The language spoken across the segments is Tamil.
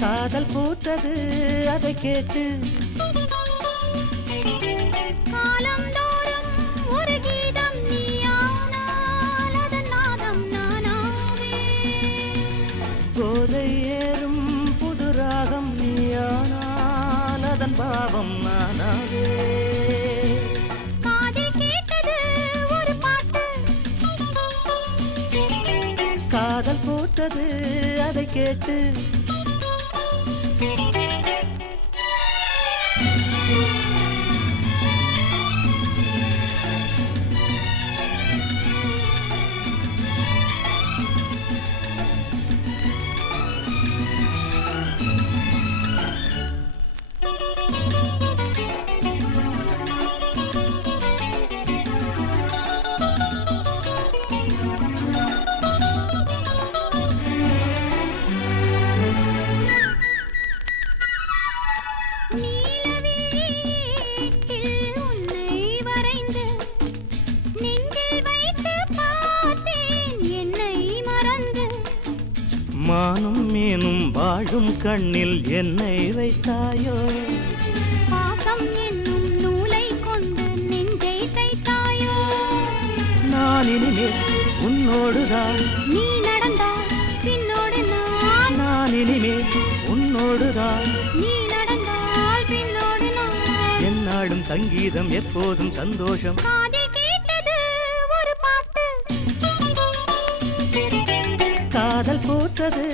காதல் பூத்தது அதை கேட்டு காலம் தோறும் ஒரு கீதம் நீயானால் அதன் நாதம் நானாவே. போதை ஏறும் புது ராகம் நீயானால் அதன் பாவம் நானாவே. காதில் கேட்டது ஒரு பாட்டு, காதல் பூத்தது அதை கேட்டு நீலவிழியேட்டில் உன்னை வரைந்து நெஞ்சில் வைத்து பார்த்தேன் என்னை மறந்து. மானும் மீனும் வாழும் கண்ணில் என்னை வைத்தாயோ. பாசம் என்னும் நூலை கொண்டு நெஞ்சை தைத்தாயோ. நான் இனிமேல் உன்னோடுதான், நீ நடந்தால் பின்னோடு நான், நான் இனிமேல் உன்னோடுதான். நீ நடந்தால் பின்னோடு நான். என்னாடும் சங்கீதம் எப்போதும் சந்தோஷம். காதில் கேட்டது ஒரு பாட்டு, காதல் பூத்தது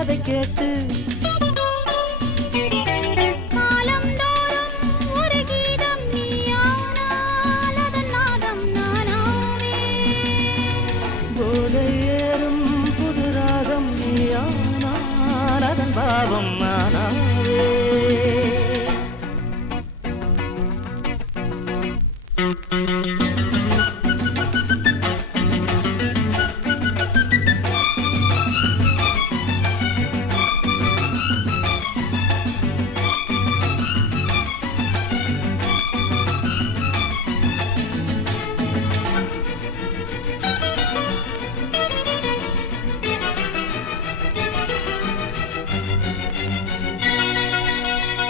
அதை கேட்டு காலம் தோறும் ஒரு கீதம் நீயானால் அதன் நாதம் நானாவே. போதை ஏறும் புது ராகம் நீயானால் அதன் பாவம் நானாவே.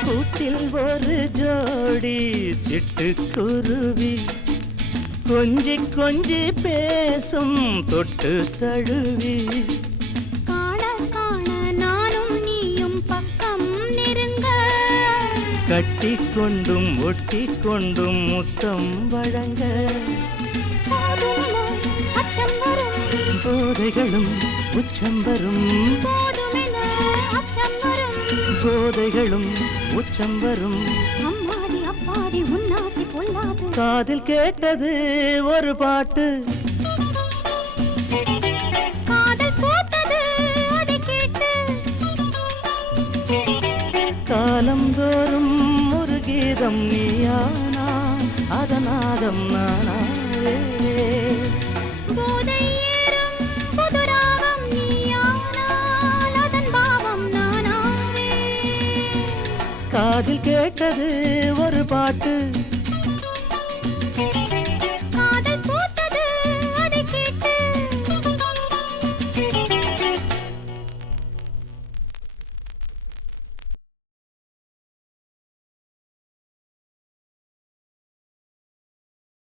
கூட்டில் ஒரு ஜோடி சிட்டுக்குருவி கொஞ்சி கொஞ்சி பேசும் தொட்டு தழுவி. காண காண நானும் நீயும் பக்கம் நெருங்க. கட்டி கொண்டும் ஒட்டி கொண்டும் முத்தம் வழங்க. போதுமென அச்சம் வரும், போதைகளும் உச்சம் வரும், போதுமென அச்சம் வரும். போதைகளும் உச்சம் வரும். அம்மாடி அப்பாடி உன்னாசி பொல்லாது. காதில் கேட்டது ஒரு பாட்டு, காதல் பூத்தது அதை கேட்டு காலம் தோறும் ஒரு கீதம் நீயானா அதநாதம் நானாவே. போதை ஏறும் புது ராகம் நீயானால் அதன் பாவம் நானாவே. காதில் கேட்டது ஒரு பாட்டு,